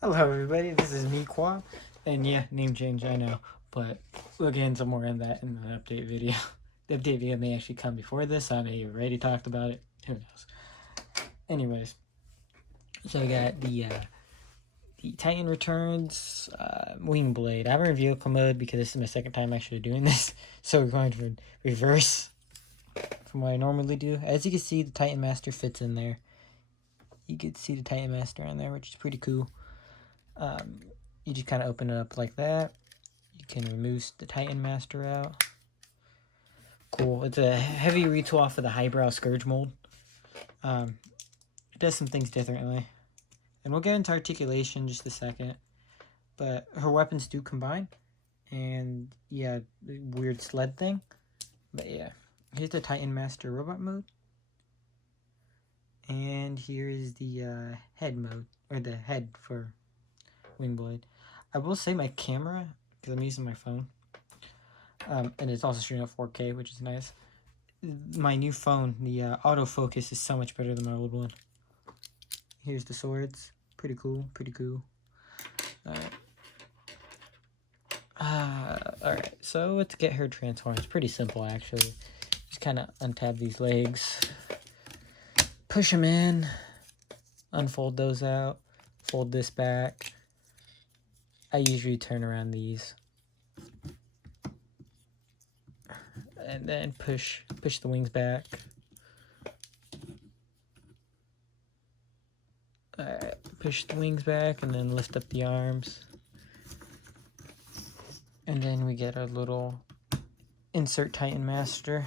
Hello everybody, this is me, Qua, and yeah, name change, I know, but we'll get into more on that in the update video. The update video may actually come before this, I may have already talked about it, who knows. Anyways, so we got the Titan Returns Windblade. I haven't in vehicle mode because this is my second time actually doing this, so we're going to reverse from what I normally do. As you can see, the Titan Master fits in there. You can see the Titan Master on there, which is pretty cool. You just kind of open it up like that. You can remove the Titan Master out. Cool. It's a heavy retool off of the Highbrow Scourge mold. It does some things differently. And we'll get into articulation in just a second. But her weapons do combine. And yeah, weird sled thing. But yeah, here's the Titan Master robot mode. And here is the head mode, or the head for Windblade. I will say my camera, because I'm using my phone, and it's also shooting at 4K, which is nice. My new phone, the autofocus is so much better than my old one. Here's the swords. Pretty cool, pretty cool. Alright, so let's get her transformed. It's pretty simple, actually. Just kind of untab these legs. Push them in. Unfold those out. Fold this back. I usually turn around these. And then push the wings back. Alright, push the wings back and then lift up the arms. And then we get our little insert Titan Master.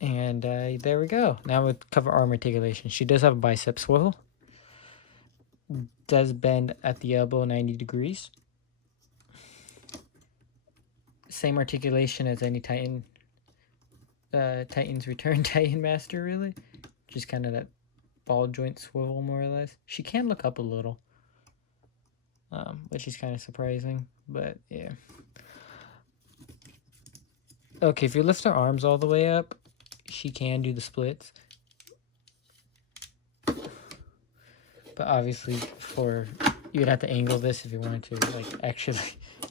And there we go. Now we'll cover arm articulation. She does have a bicep swivel. Does bend at the elbow 90 degrees. Same articulation as any Titan. Titan's Return Titan Master, really. Just kind of that ball joint swivel, more or less. She can look up a little. Which is kind of surprising, but yeah. Okay, if you lift her arms all the way up, she can do the splits. But obviously, you'd have to angle this if you wanted to, like, actually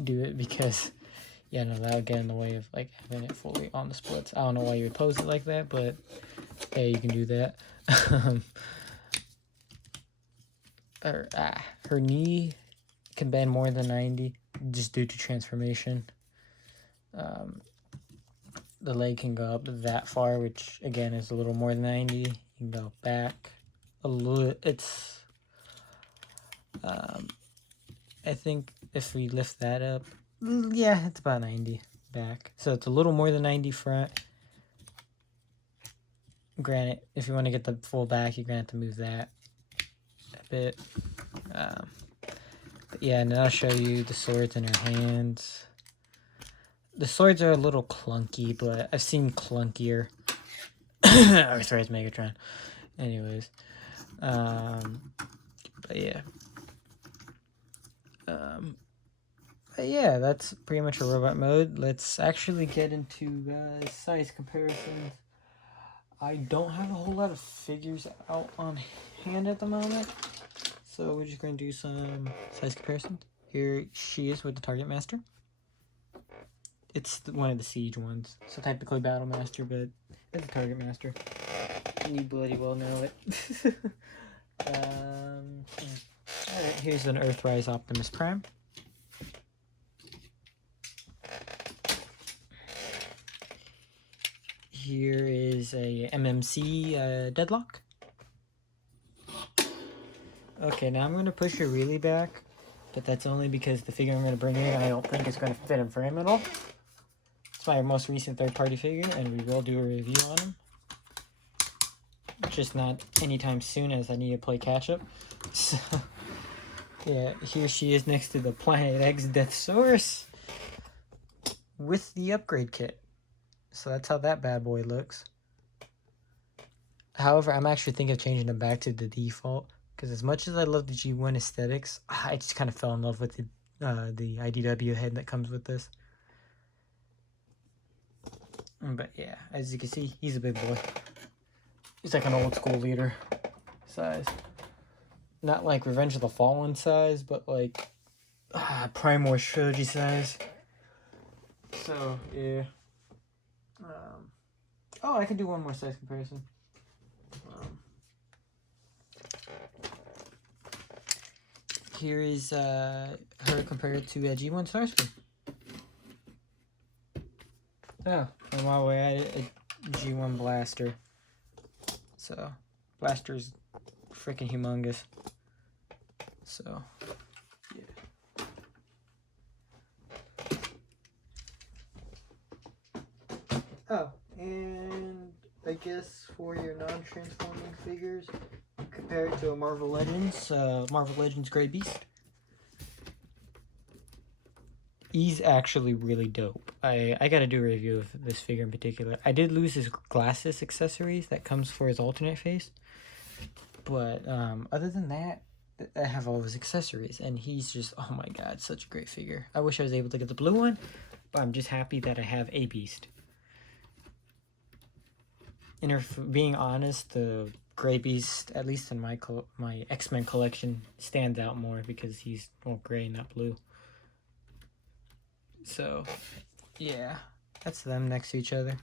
do it, because, yeah, no, that would get in the way of, like, having it fully on the splits. I don't know why you would pose it like that, but, yeah, you can do that. Her knee can bend more than 90, just due to transformation. The leg can go up that far, which, again, is a little more than 90. You can go back a little. It's... I think if we lift that up, yeah, it's about 90 back. So it's a little more than 90 front. Granted, if you want to get the full back, you're going to have to move that a bit. But yeah, and I'll show you the swords in her hands. The swords are a little clunky, but I've seen clunkier. Oh, sorry, it's Megatron. Anyways. But yeah. But yeah, that's pretty much a robot mode. Let's actually get into size comparisons. I don't have a whole lot of figures out on hand at the moment, so we're just going to do some size comparisons. Here she is with the Target Master. It's one of the Siege ones, so technically Battle Master, but it's a Target Master. You bloody well know it. Alright, here's an Earthrise Optimus Prime. Here is a MMC Deadlock. Okay, now I'm going to push her really back, but that's only because the figure I'm going to bring in, I don't think it's going to fit in frame at all. It's my most recent third-party figure, and we will do a review on him. Just not anytime soon, as I need to play catch-up. So, yeah, here she is next to the Planet X Deathsaurus with the upgrade kit. So that's how that bad boy looks. However, I'm actually thinking of changing it back to the default, because as much as I love the G1 aesthetics, I just kind of fell in love with the IDW head that comes with this. But yeah, as you can see, he's a big boy. He's like an old school leader. size. Not like Revenge of the Fallen size, but like Prime Wars Trilogy size. So, yeah. Oh, I can do one more size comparison. Here is her compared to a G1 Starscream. Oh, and while we're at it, a G1 Blaster. So, Blaster's freaking humongous. So, yeah. Oh, and I guess for your non-transforming figures, compare it to a Marvel Legends Grey Beast. He's actually really dope. I gotta do a review of this figure in particular. I did lose his glasses accessories that comes for his alternate face. But other than that, I have all of his accessories. And he's just, oh my god, such a great figure. I wish I was able to get the blue one, but I'm just happy that I have a Beast. And if being honest, the Grey Beast, at least in my X-Men collection, stands out more because he's more gray, not blue. So, yeah, that's them next to each other.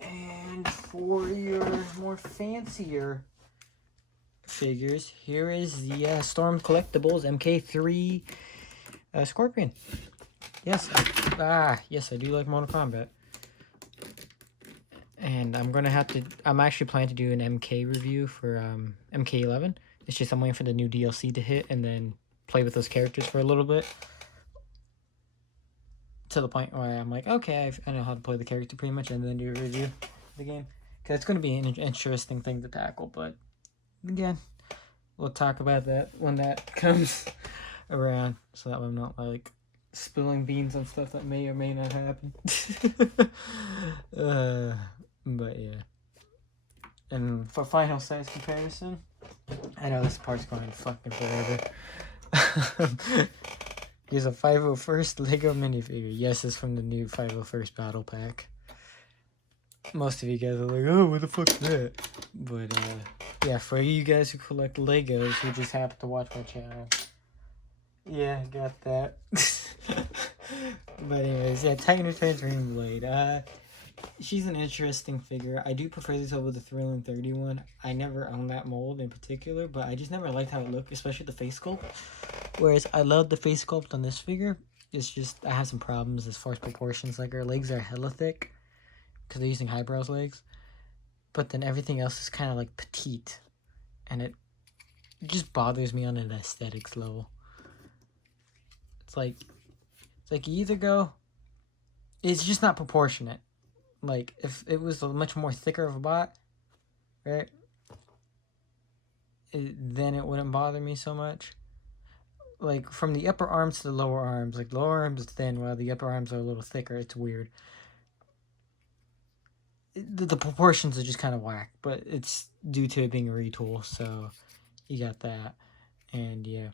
And for your more fancier figures, here is the Storm Collectibles MK3 Scorpion. Yes, yes, I do like Mortal Kombat. And I'm actually planning to do an MK review for MK11. It's just I'm waiting for the new DLC to hit and then play with those characters for a little bit. To the point where I'm like, okay, I know how to play the character pretty much, and then do a review of the game. Because it's going to be an interesting thing to tackle, but again, we'll talk about that when that comes around, so that I'm not like spilling beans on stuff that may or may not happen. But yeah. And for final size comparison, I know this part's going fucking forever. Here's a 501st Lego minifigure. Yes, it's from the new 501st Battle Pack. Most of you guys are like, oh, what the fuck's that? But, yeah, for you guys who collect Legos who just happen to watch my channel, yeah, got that. But anyways, yeah, Titan Returns Windblade. She's an interesting figure. I do prefer this over the Thrilling 31. I never owned that mold in particular, but I just never liked how it looked, especially the face sculpt. Whereas I love the face sculpt on this figure. It's just, I have some problems as far as proportions. Like, her legs are hella thick because they're using highbrows legs. But then everything else is kind of like petite. And it just bothers me on an aesthetics level. It's like you either go, it's just not proportionate. Like, if it was a much more thicker of a bot, right, then it wouldn't bother me so much. Like, from the upper arms to the lower arms, like, lower arms is thin while the upper arms are a little thicker. It's weird. The proportions are just kind of whack, but it's due to it being a retool, so you got that. And, yeah.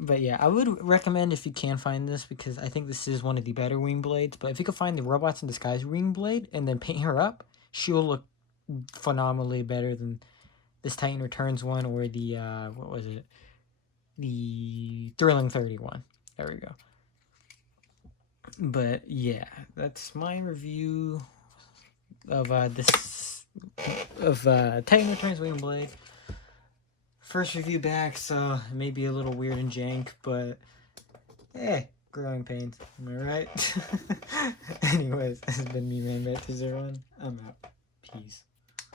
But yeah, I would recommend if you can find this, because I think this is one of the better Windblades. But if you could find the Robots in Disguise Windblade and then paint her up, she'll look phenomenally better than this Titan Returns one or the, what was it? The Thrilling 31. There we go. But yeah, that's my review of Titan Returns Windblade. First review back, so it may be a little weird and jank, but hey, growing pains, am I right? Anyways, this has been me, Man Bat 201. I'm out. Peace.